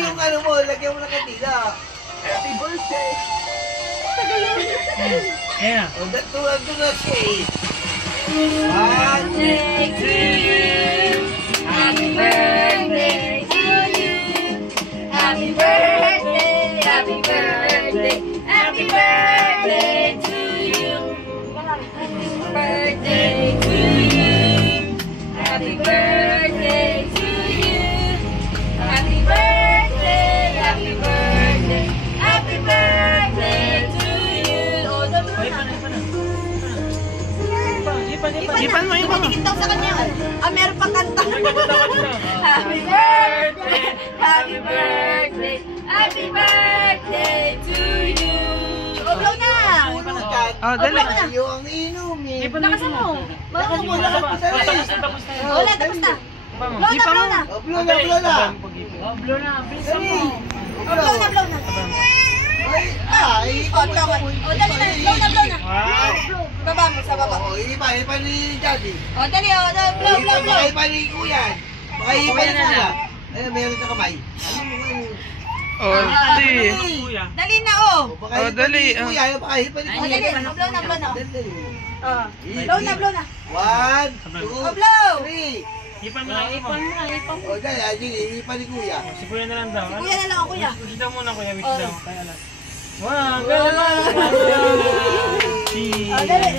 yung ano mo, lagyan mo ng kantina. Happy birthday! Ayan. O, tulad ko na siya eh. Birthday to you. Happy birthday to you. Happy birthday, happy birthday, happy birthday to you. Birthday to you. Happy birthday to you. Happy birthday, happy birthday, happy birthday to you. Oh, dami na. Ipan mo, ipan mo. Tingin daw sa kanya. Meron pang kanta. Happy birthday, happy birthday, happy birthday to you. O, blow na. Oh, dali. Ayaw ang inom eh. Lakasan mo. Lakas mo, lakas mo dali. Tapos na. Wala, tapos na. Blow na, blow na. O, blow na, blow na. Blow na, bilisan Dali. mo. Blow na, blow na. Ay, O, blow na. O, dali na, blow na, blow na. Wow. Baba mo, sa baba. Oo, ipa ni Daddy. O, dali, o, blow, blow, blow. Ipa ni Kuya. Ipa ni Kuya. Ayun, meron sa kamay. Oh, di. Dali na, o. Oh, dali. Kuya, baka ipa ni O, Kuya. dali, blow na, blow na. Dali. O, blow na, blow na. 1, 2, O, blow. 3. Ipan mo na, ipan mo. O, dali, sige, ipa ni Kuya. Si Kuya na lang daw. Kuya na lang ako, kuya. Wish daw muna, Kuya. Wish Oh. daw. Kaya lang. Wow, galing. O, dali.